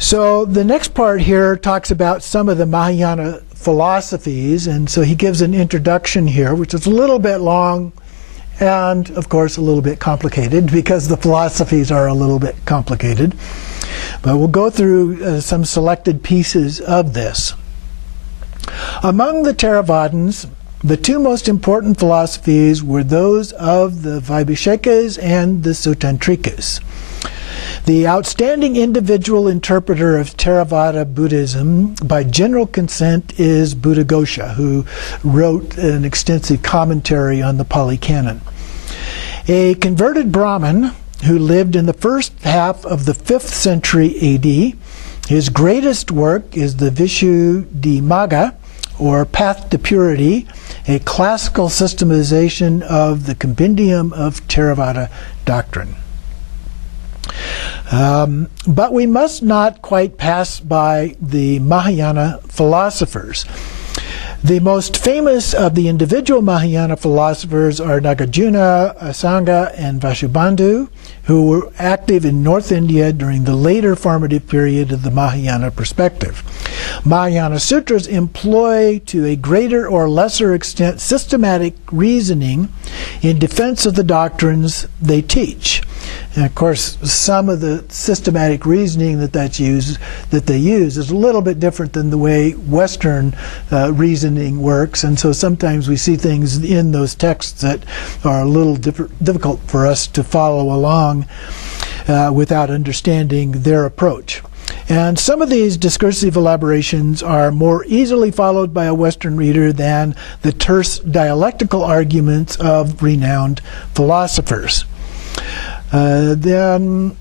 So the next part here talks about some of the Mahayana philosophies, and so he gives an introduction here, which is a little bit long and, of course, a little bit complicated because the philosophies are a little bit complicated. But we'll go through some selected pieces of this. Among the Theravadins, the two most important philosophies were those of the Vaibhashikas and the Sutantrikas. The outstanding individual interpreter of Theravada Buddhism by general consent is Buddhaghosa, who wrote an extensive commentary on the Pali Canon. A converted Brahmin who lived in the first half of the 5th century AD, his greatest work is the Visuddhimagga, or Path to Purity, a classical systemization of the compendium of Theravada doctrine. But we must not quite pass by the Mahayana philosophers. The most famous of the individual Mahayana philosophers are Nagarjuna, Asanga, and Vasubandhu, who were active in North India during the later formative period of the Mahayana perspective. Mahayana Sutras employ, to a greater or lesser extent, systematic reasoning in defense of the doctrines they teach. And of course, some of the systematic reasoning that they use is a little bit different than the way Western reasoning works, and so sometimes we see things in those texts that are a little difficult for us to follow along without understanding their approach. And some of these discursive elaborations are more easily followed by a Western reader than the terse dialectical arguments of renowned philosophers. Then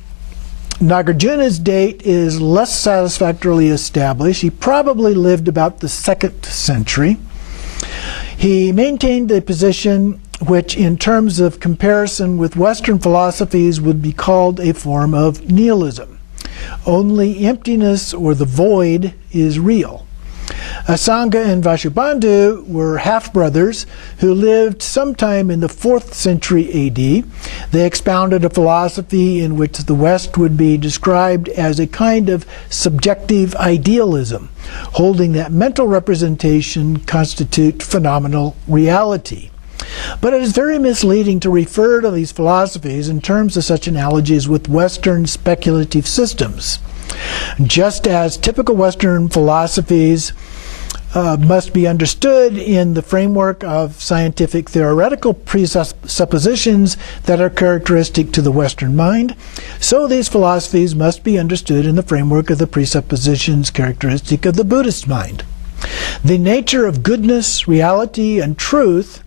Nagarjuna's date is less satisfactorily established. He probably lived about the 2nd century. He maintained a position which, in terms of comparison with Western philosophies, would be called a form of nihilism. Only emptiness or the void is real. Asanga and Vasubandhu were half-brothers who lived sometime in the 4th century AD. They expounded a philosophy in which the West would be described as a kind of subjective idealism, holding that mental representation constitute phenomenal reality. But it is very misleading to refer to these philosophies in terms of such analogies with Western speculative systems. Just as typical Western philosophies must be understood in the framework of scientific theoretical presuppositions that are characteristic to the Western mind, so these philosophies must be understood in the framework of the presuppositions characteristic of the Buddhist mind. The nature of goodness, reality, and truth,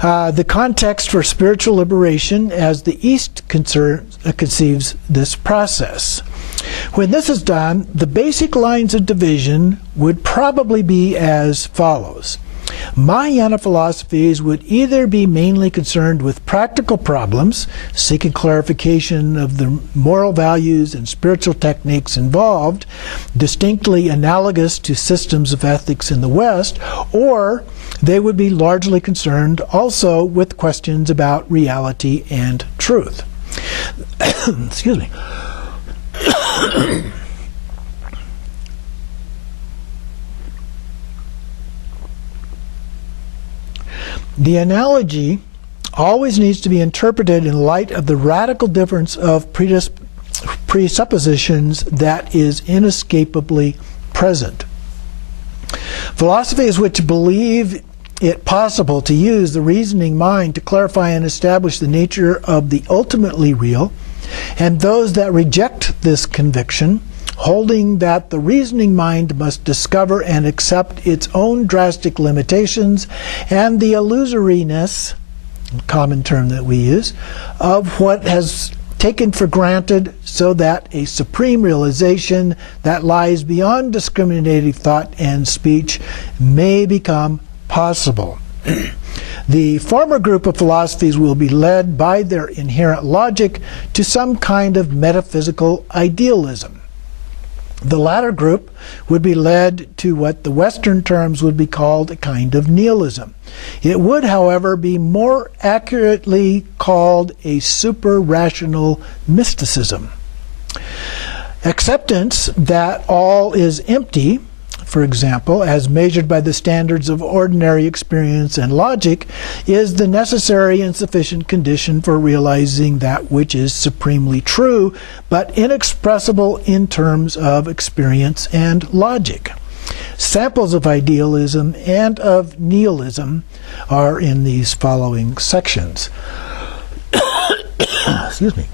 the context for spiritual liberation as the East conceives this process. When this is done, the basic lines of division would probably be as follows. Mahayana philosophies would either be mainly concerned with practical problems, seeking clarification of the moral values and spiritual techniques involved, distinctly analogous to systems of ethics in the West, or they would be largely concerned also with questions about reality and truth. Excuse me. The analogy always needs to be interpreted in light of the radical difference of presuppositions that is inescapably present. Philosophies which believe it possible to use the reasoning mind to clarify and establish the nature of the ultimately real, and those that reject this conviction, holding that the reasoning mind must discover and accept its own drastic limitations and the illusoriness, common term that we use, of what has taken for granted, so that a supreme realization that lies beyond discriminative thought and speech may become possible. The former group of philosophies will be led by their inherent logic to some kind of metaphysical idealism. The latter group would be led to what the Western terms would be called a kind of nihilism. It would, however, be more accurately called a super-rational mysticism. Acceptance that all is empty, for example, as measured by the standards of ordinary experience and logic, is the necessary and sufficient condition for realizing that which is supremely true, but inexpressible in terms of experience and logic. Samples of idealism and of nihilism are in these following sections. Excuse me.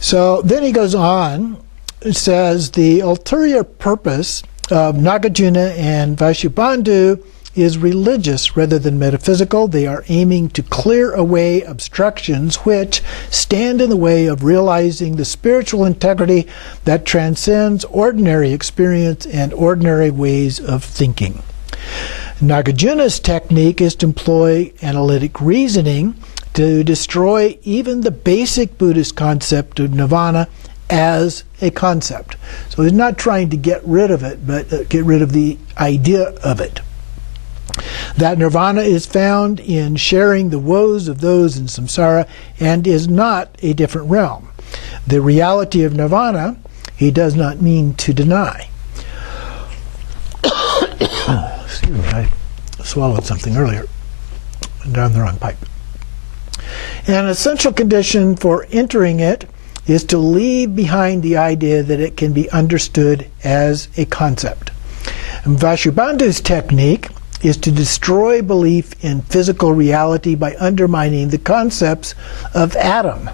So then he goes on. It says the ulterior purpose of Nagarjuna and Vasubandhu is religious rather than metaphysical. They are aiming to clear away obstructions which stand in the way of realizing the spiritual integrity that transcends ordinary experience and ordinary ways of thinking. Nagarjuna's technique is to employ analytic reasoning to destroy even the basic Buddhist concept of nirvana as a concept. So he's not trying to get rid of it, but get rid of the idea of it. That nirvana is found in sharing the woes of those in samsara and is not a different realm. The reality of nirvana he does not mean to deny. Excuse me, I swallowed something earlier down the wrong pipe. An essential condition for entering it is to leave behind the idea that it can be understood as a concept. And Vasubandhu's technique is to destroy belief in physical reality by undermining the concepts of atom,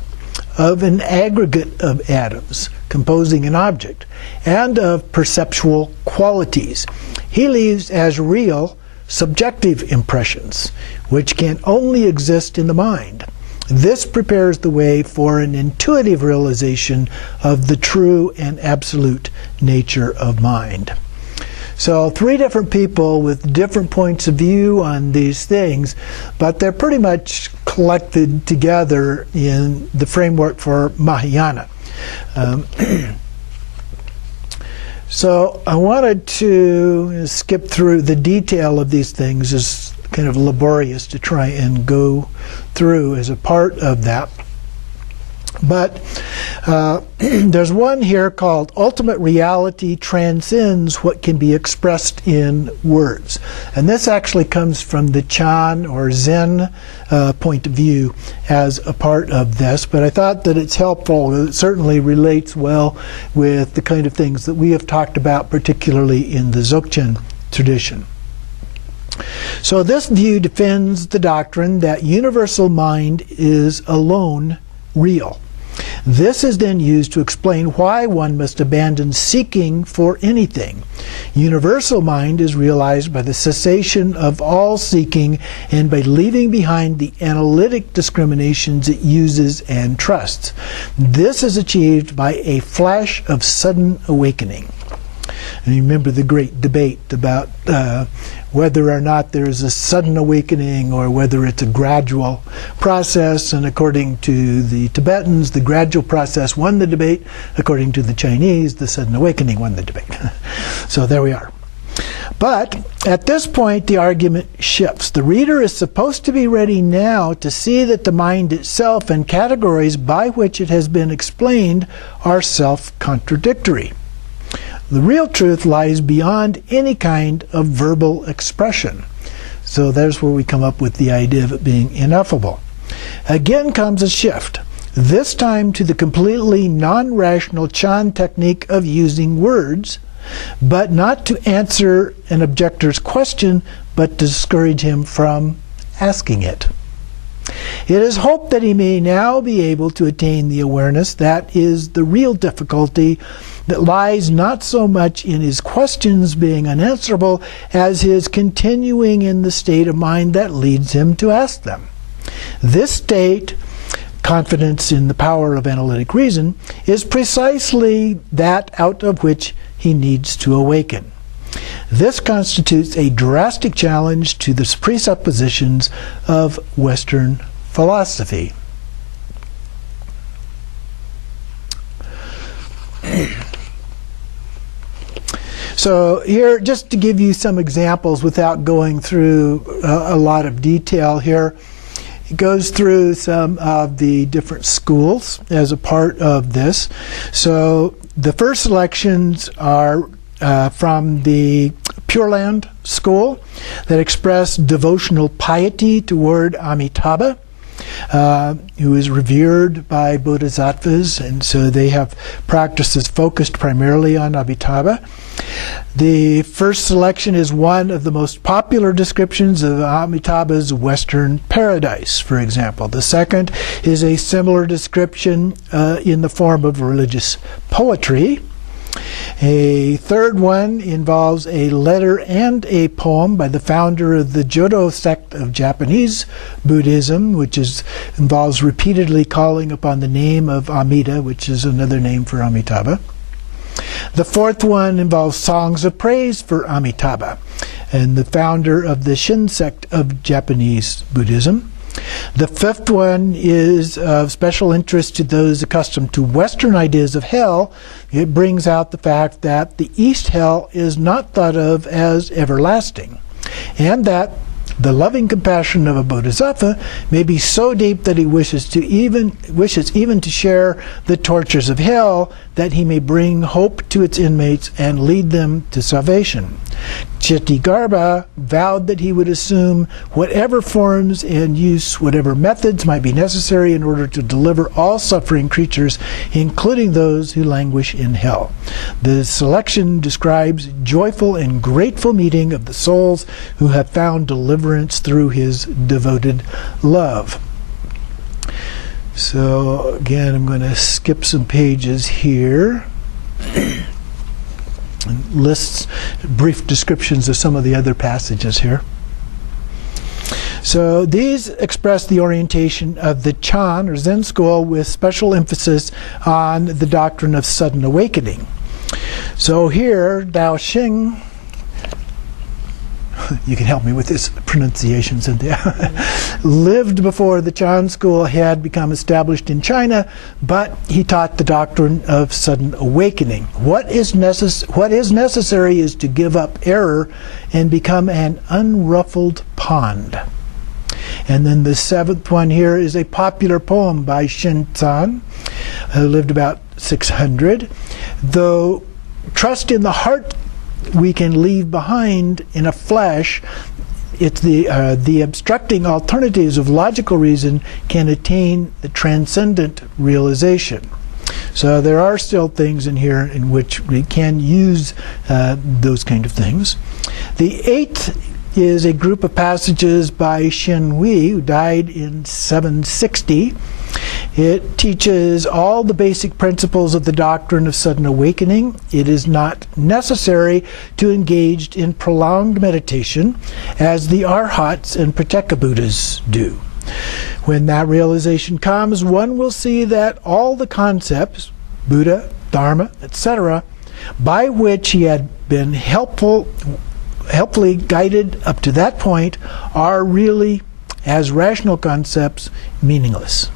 of an aggregate of atoms composing an object, and of perceptual qualities. He leaves as real subjective impressions, which can only exist in the mind. This prepares the way for an intuitive realization of the true and absolute nature of mind. So 3 different people with different points of view on these things, but they're pretty much collected together in the framework for Mahayana. So I wanted to skip through the detail of these things. It's kind of laborious to try and go through as a part of that. But there's one here called Ultimate Reality Transcends What Can Be Expressed in Words. And this actually comes from the Chan or Zen point of view as a part of this. But I thought that it's helpful. It certainly relates well with the kind of things that we have talked about, particularly in the Dzogchen tradition. So this view defends the doctrine that universal mind is alone real. This is then used to explain why one must abandon seeking for anything. Universal mind is realized by the cessation of all seeking and by leaving behind the analytic discriminations it uses and trusts. This is achieved by a flash of sudden awakening. And you remember the great debate about whether or not there is a sudden awakening or whether it's a gradual process. And according to the Tibetans, the gradual process won the debate. According to the Chinese, the sudden awakening won the debate. So there we are. But at this point, the argument shifts. The reader is supposed to be ready now to see that the mind itself and categories by which it has been explained are self-contradictory. The real truth lies beyond any kind of verbal expression. So there's where we come up with the idea of it being ineffable. Again comes a shift, this time to the completely non-rational Chan technique of using words, but not to answer an objector's question, but to discourage him from asking it. It is hoped that he may now be able to attain the awareness that is the real difficulty, that lies not so much in his questions being unanswerable as his continuing in the state of mind that leads him to ask them. This state, confidence in the power of analytic reason, is precisely that out of which he needs to awaken. This constitutes a drastic challenge to the presuppositions of Western philosophy. So here, just to give you some examples without going through a lot of detail here, He goes through some of the different schools as a part of this. So the first selections are from the Pure Land school that express devotional piety toward Amitabha, who is revered by bodhisattvas, and so they have practices focused primarily on Amitabha. The first selection is one of the most popular descriptions of Amitabha's Western paradise, for example. The second is a similar description in the form of religious poetry. A third one involves a letter and a poem by the founder of the Jodo sect of Japanese Buddhism, which involves repeatedly calling upon the name of Amida, which is another name for Amitabha. The fourth one involves songs of praise for Amitabha, and the founder of the Shin sect of Japanese Buddhism. The fifth one is of special interest to those accustomed to Western ideas of hell. It brings out the fact that the East Hell is not thought of as everlasting, and that the loving compassion of a bodhisattva may be so deep that he wishes even to share the tortures of hell, that he may bring hope to its inmates and lead them to salvation. Chitigarbha vowed that he would assume whatever forms and use whatever methods might be necessary in order to deliver all suffering creatures, including those who languish in hell. The selection describes joyful and grateful meeting of the souls who have found deliverance through his devoted love. So again, I'm going to skip some pages here. Lists brief descriptions of some of the other passages here. So these express the orientation of the Chan or Zen school with special emphasis on the doctrine of sudden awakening. So here, Dao Xing, you can help me with this pronunciation, Cynthia, lived before the Chan school had become established in China, but he taught the doctrine of sudden awakening. What is necessary is to give up error and become an unruffled pond. And then the seventh one here is a popular poem by Shin Zan, who lived about 600. Though trust in the heart we can leave behind in a flash, it's the obstructing alternatives of logical reason can attain the transcendent realization. So there are still things in here in which we can use those kind of things. The eighth is a group of passages by Xin Hui, who died in 760. It teaches all the basic principles of the doctrine of sudden awakening. It is not necessary to engage in prolonged meditation as the Arhats and Pratyeka Buddhas do. When that realization comes, one will see that all the concepts, Buddha, Dharma, etc., by which he had been helpfully guided up to that point, are really, as rational concepts, meaningless.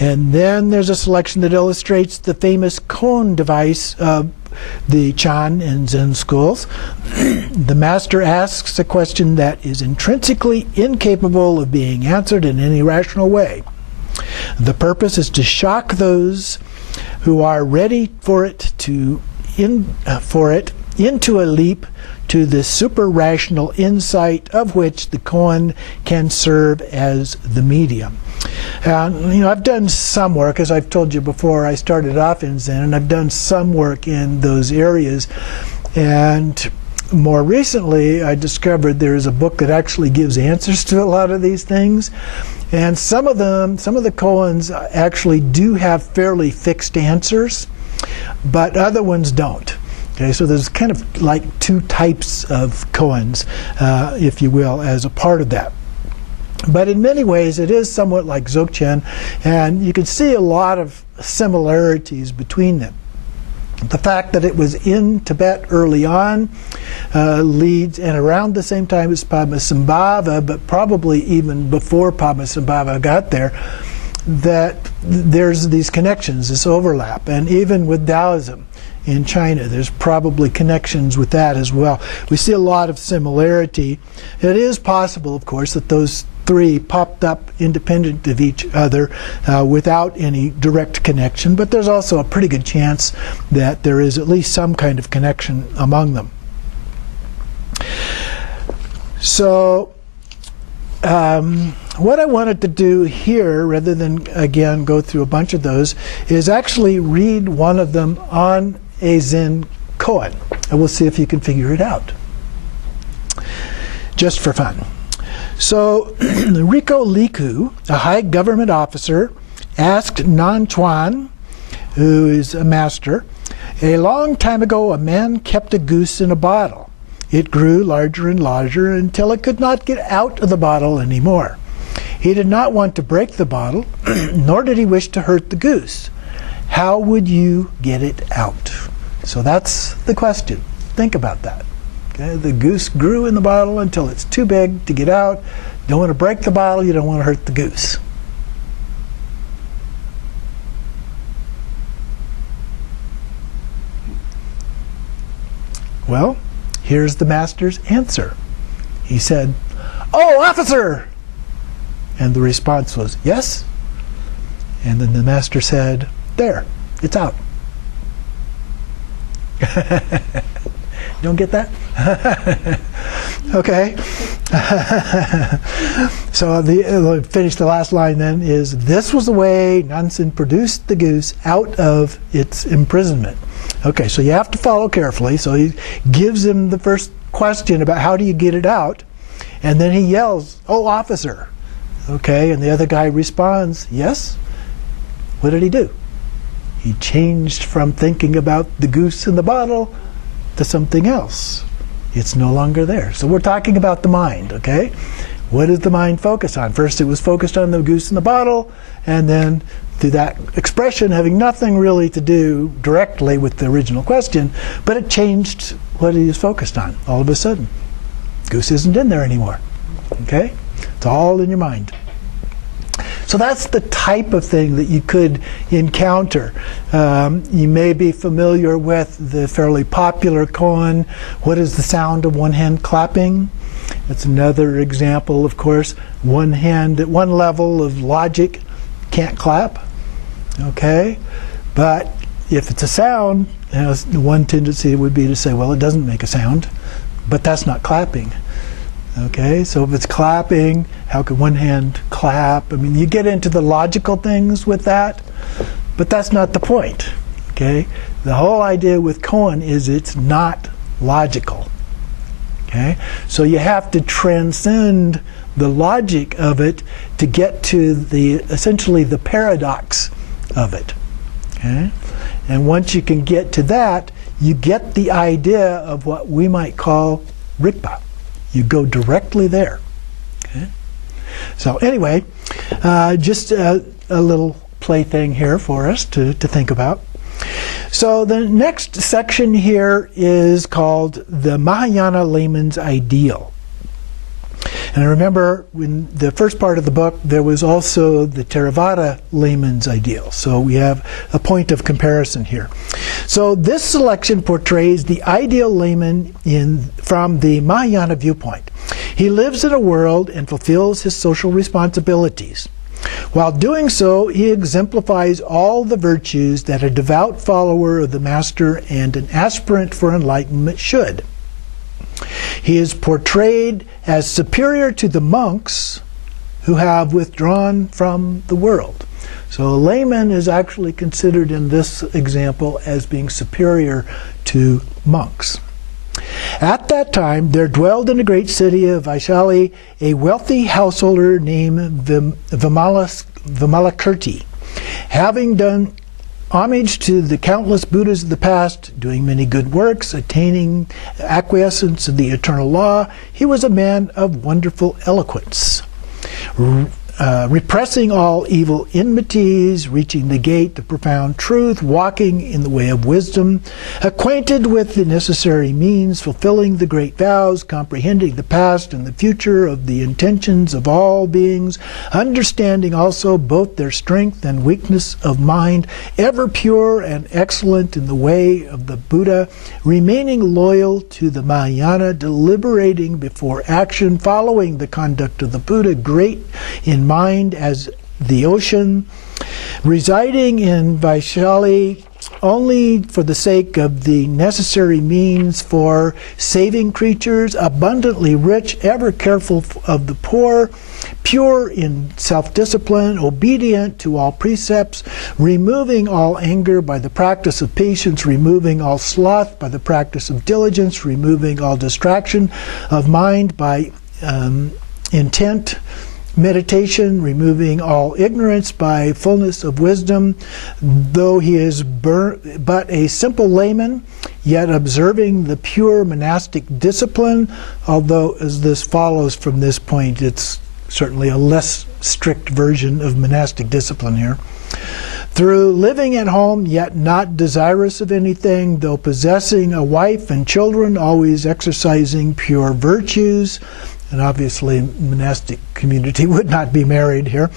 And then there's a selection that illustrates the famous koan device of the Chan and Zen schools. The master asks a question that is intrinsically incapable of being answered in any rational way. The purpose is to shock those who are ready for it into a leap to the super-rational insight of which the koan can serve as the medium. I've done some work, as I've told you before. I started off in Zen, and I've done some work in those areas. And more recently, I discovered there is a book that actually gives answers to a lot of these things. And some of the koans actually do have fairly fixed answers, but other ones don't. Okay, so there's kind of like two types of koans, if you will, as a part of that. But in many ways, it is somewhat like Dzogchen, and you can see a lot of similarities between them. The fact that it was in Tibet early on leads, and around the same time as Padmasambhava, but probably even before Padmasambhava got there, that there's these connections, this overlap. And even with Taoism in China, there's probably connections with that as well. We see a lot of similarity. It is possible, of course, that those three popped up independent of each other without any direct connection, but there's also a pretty good chance that there is at least some kind of connection among them. So what I wanted to do here, rather than again go through a bunch of those, is actually read one of them on a Zen koan, and we'll see if you can figure it out, just for fun. So Riko Liku, a high government officer, asked Nan Chuan, who is a master, "A long time ago a man kept a goose in a bottle. It grew larger and larger until it could not get out of the bottle anymore. He did not want to break the bottle, nor did he wish to hurt the goose. How would you get it out?" So that's the question. Think about that. Okay? The goose grew in the bottle until it's too big to get out. You don't want to break the bottle, you don't want to hurt the goose. Well, here's the master's answer. He said, "Oh, officer!" And the response was, "Yes?" And then the master said, "There, it's out." Don't get that? Okay. So finish the last line then is, "This was the way Nansen produced the goose out of its imprisonment." Okay, so you have to follow carefully. So he gives him the first question about how do you get it out, and then he yells, "Oh, officer." Okay, and the other guy responds, "Yes?" What did he do? He changed from thinking about the goose in the bottle to something else. It's no longer there. So we're talking about the mind, okay? What does the mind focus on? First it was focused on the goose in the bottle, and then through that expression having nothing really to do directly with the original question, but it changed what he was focused on all of a sudden. Goose isn't in there anymore, okay? It's all in your mind. So that's the type of thing that you could encounter. You may be familiar with the fairly popular koan, "What is the sound of one hand clapping?" That's another example, of course. One hand at one level of logic can't clap, okay? But if it's a sound, one tendency would be to say, well, it doesn't make a sound, but that's not clapping. Okay, so if it's clapping, how could one hand clap? I mean, you get into the logical things with that, but that's not the point. Okay, the whole idea with koan is it's not logical. Okay, so you have to transcend the logic of it to get to the essentially the paradox of it. Okay, and once you can get to that, you get the idea of what we might call Rigpa. You go directly there. Okay? So anyway, just a little plaything here for us to think about. So the next section here is called the Mahayana layman's ideal. And remember, in the first part of the book, there was also the Theravada layman's ideal. So we have a point of comparison here. So this selection portrays the ideal layman from the Mahayana viewpoint. He lives in a world and fulfills his social responsibilities. While doing so, he exemplifies all the virtues that a devout follower of the Master and an aspirant for enlightenment should. He is portrayed as superior to the monks who have withdrawn from the world. So a layman is actually considered in this example as being superior to monks. At that time, there dwelled in the great city of Vaishali a wealthy householder named Vimalakirti. Having done homage to the countless Buddhas of the past, doing many good works, attaining acquiescence of the eternal law, he was a man of wonderful eloquence. repressing all evil enmities, reaching the gate of profound truth, walking in the way of wisdom, acquainted with the necessary means, fulfilling the great vows, comprehending the past and the future of the intentions of all beings, understanding also both their strength and weakness of mind, ever pure and excellent in the way of the Buddha, remaining loyal to the Mahayana, deliberating before action, following the conduct of the Buddha, great in mind as the ocean, residing in Vaishali only for the sake of the necessary means for saving creatures, abundantly rich, ever careful of the poor, pure in self-discipline, obedient to all precepts, removing all anger by the practice of patience, removing all sloth by the practice of diligence, removing all distraction of mind by intent, meditation, removing all ignorance by fullness of wisdom, though he is but a simple layman, yet observing the pure monastic discipline, although as this follows from this point, it's certainly a less strict version of monastic discipline here. Through living at home, yet not desirous of anything, though possessing a wife and children, always exercising pure virtues, and obviously monastic community would not be married here.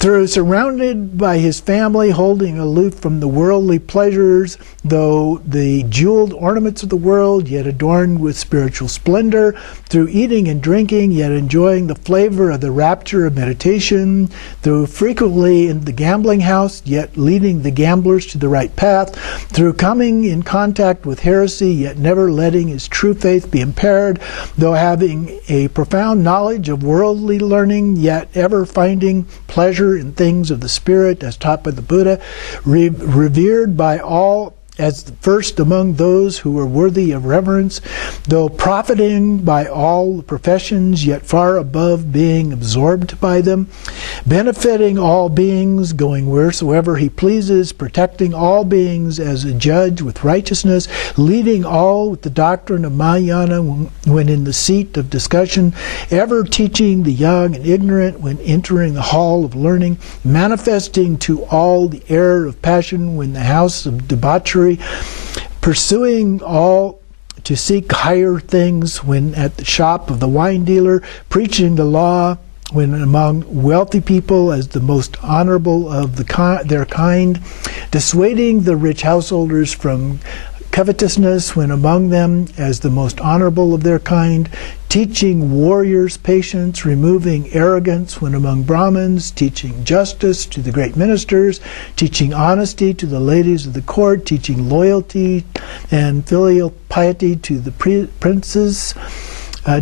Through surrounded by his family, holding aloof from the worldly pleasures, though the jeweled ornaments of the world, yet adorned with spiritual splendor, through eating and drinking, yet enjoying the flavor of the rapture of meditation, through frequently in the gambling house, yet leading the gamblers to the right path, through coming in contact with heresy, yet never letting his true faith be impaired, though having a profound knowledge of worldly learning, yet ever finding pleasure in things of the spirit as taught by the Buddha, revered by all as the first among those who were worthy of reverence, though profiting by all the professions, yet far above being absorbed by them, benefiting all beings, going wheresoever he pleases, protecting all beings as a judge with righteousness, leading all with the doctrine of Mahayana when in the seat of discussion, ever teaching the young and ignorant when entering the hall of learning, manifesting to all the error of passion when the house of debauchery, pursuing all to seek higher things when at the shop of the wine dealer, preaching the law when among wealthy people as the most honorable of their kind, dissuading the rich householders from covetousness when among them as the most honorable of their kind, teaching warriors patience, removing arrogance when among Brahmins, teaching justice to the great ministers, teaching honesty to the ladies of the court, teaching loyalty and filial piety to the princes,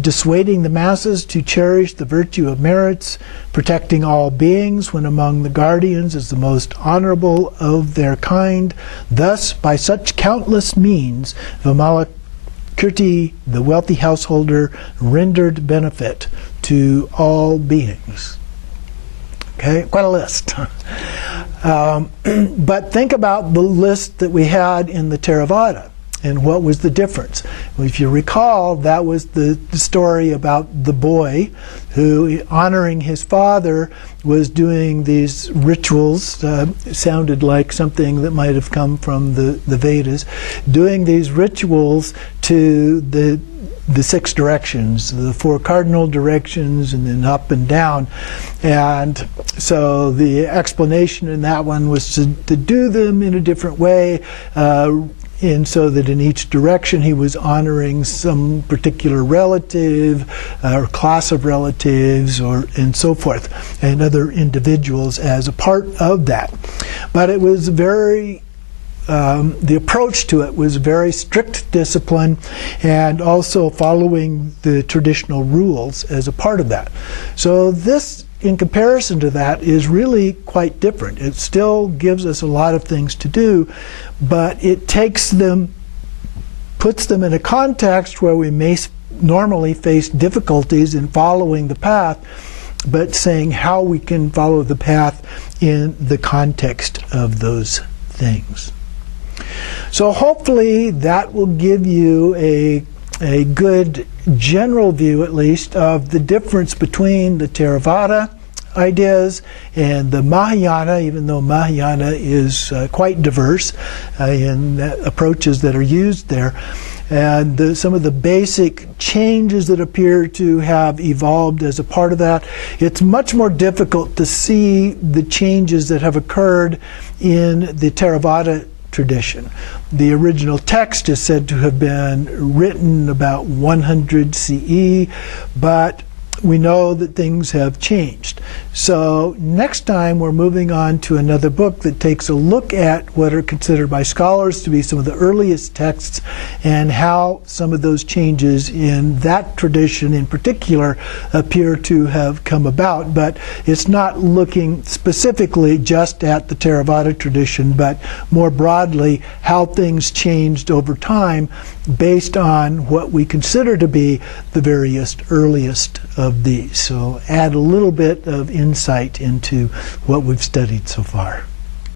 dissuading the masses to cherish the virtue of merits, protecting all beings when among the guardians as the most honorable of their kind. Thus, by such countless means, Vimalakirti, the wealthy householder, rendered benefit to all beings. Okay, quite a list. But think about the list that we had in the Theravada. And what was the difference? Well, if you recall, that was the story about the boy who, honoring his father, was doing these rituals. Sounded like something that might have come from the Vedas. Doing these rituals to the six directions, the four cardinal directions, and then up and down. And so the explanation in that one was to do them in a different way, and so that in each direction he was honoring some particular relative or class of relatives and so forth, and other individuals as a part of that. But it was very the approach to it was very strict discipline, and also following the traditional rules as a part of that. So this, in comparison to that, is really quite different. It still gives us a lot of things to do, but it takes them, puts them in a context where we may normally face difficulties in following the path, but saying how we can follow the path in the context of those things. So hopefully that will give you a good general view, at least, of the difference between the Theravada ideas, and the Mahayana, even though Mahayana is quite diverse in approaches that are used there. And some of the basic changes that appear to have evolved as a part of that. It's much more difficult to see the changes that have occurred in the Theravada tradition. The original text is said to have been written about 100 CE, but we know that things have changed. So next time we're moving on to another book that takes a look at what are considered by scholars to be some of the earliest texts and how some of those changes in that tradition in particular appear to have come about. But it's not looking specifically just at the Theravada tradition, but more broadly how things changed over time based on what we consider to be the various earliest of these. So add a little bit of insight into what we've studied so far.